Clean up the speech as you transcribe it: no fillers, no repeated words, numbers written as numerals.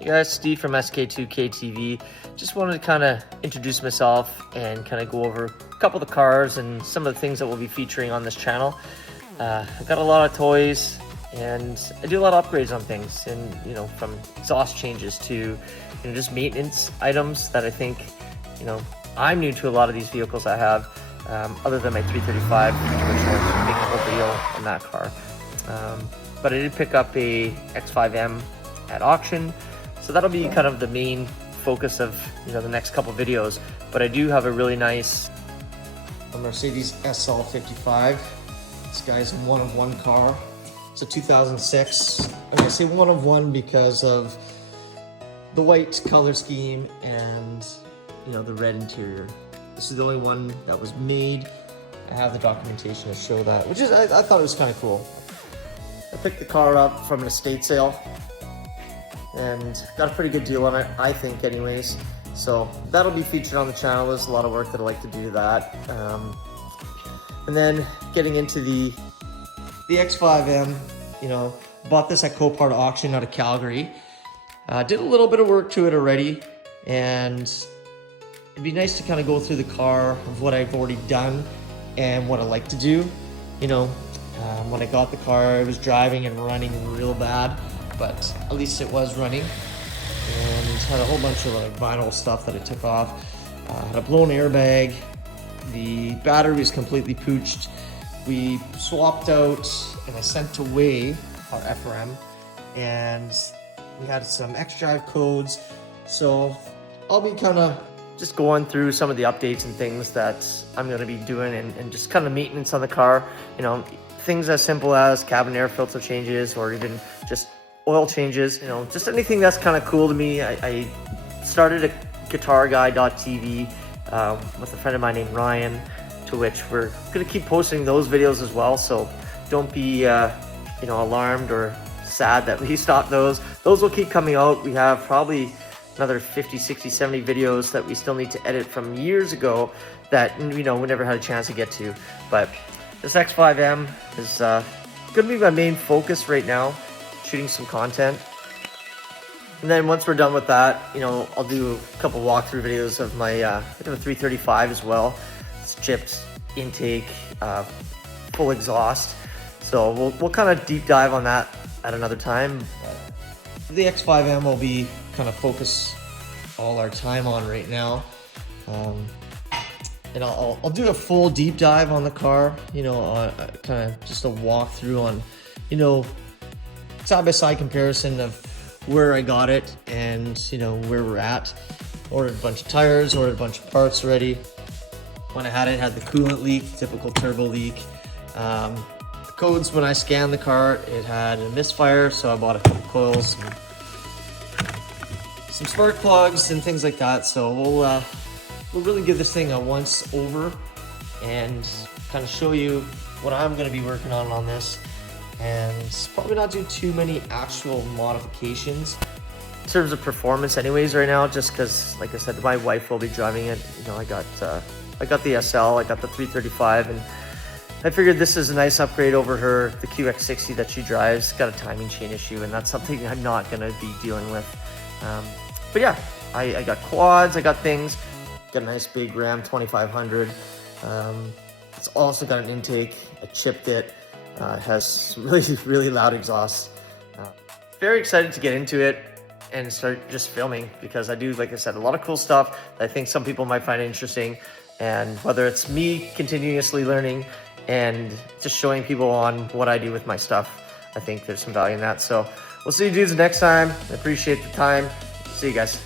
Hey guys, Steve from SK2K TV. Just wanted to kind of introduce myself and kind of go over a couple of the cars and some of the things that we'll be featuring on this channel. I've got a lot of toys and I do a lot of upgrades on things, and from exhaust changes to just maintenance items that I think I'm new to a lot of these vehicles I have, other than my 335, which was making a whole video on that car. But I did pick up a X5 M at auction. So that'll be kind of the main focus of the next couple videos. But I do have a really nice Mercedes SL55. This guy's a one-of-one car. It's a 2006. I'm gonna say one-of-one because of the white color scheme and the red interior. This is the only one that was made. I have the documentation to show that, which is I thought it was kind of cool. I picked the car up from an estate sale and got a pretty good deal on it, I think anyways. So that'll be featured on the channel. There's a lot of work that I like to do to that. And then getting into the X5 M, bought this at Copart auction out of Calgary. Did a little bit of work to it already, and it'd be nice to kind of go through the car of what I've already done and what I like to do. When I got the car, it was driving and running real bad, but at least it was running, and had a whole bunch of vinyl stuff that I took off. Had a blown airbag. The battery was completely pooched. We swapped out and I sent away our FRM, and we had some X-Drive codes. So I'll be kind of just going through some of the updates and things that I'm going to be doing, and just kind of maintenance on the car. Things as simple as cabin air filter changes, or even just oil changes, just anything that's kind of cool to me. I started a guitarguy.tv with a friend of mine named Ryan, to which we're going to keep posting those videos as well. So don't be alarmed or sad that we stopped those. Those will keep coming out. We have probably another 50, 60, 70 videos that we still need to edit from years ago that we never had a chance to get to. But this X5M is going to be my main focus right now, shooting some content. And then once we're done with that, I'll do a couple walkthrough videos of my I have a 335 as well. It's chipped intake, full exhaust. So we'll kind of deep dive on that at another time. The X5M will be kind of focus all our time on right now. And I'll do a full deep dive on the car, kind of just a walkthrough on, side-by-side comparison of where I got it and, where we're at. Ordered a bunch of tires, ordered a bunch of parts already. When I had it, had the coolant leak, typical turbo leak. The codes, when I scanned the car, it had a misfire, so I bought a couple coils, some spark plugs and things like that. So we'll really give this thing a once over and kind of show you what I'm going to be working on this, and probably not do too many actual modifications in terms of performance anyways right now, just because, like I said, my wife will be driving it. I got the SL, I got the 335, and I figured this is a nice upgrade over the QX60 that she drives. Got a timing chain issue, and that's something I'm not going to be dealing with. But yeah, I got quads, I got things. Got a nice big Ram 2500. It's also got an intake. I chipped it. It has really, really loud exhaust. Very excited to get into it and start just filming, because I do, like I said, a lot of cool stuff that I think some people might find interesting. And whether it's me continuously learning and just showing people on what I do with my stuff, I think there's some value in that. So we'll see you dudes next time. I appreciate the time. See you guys.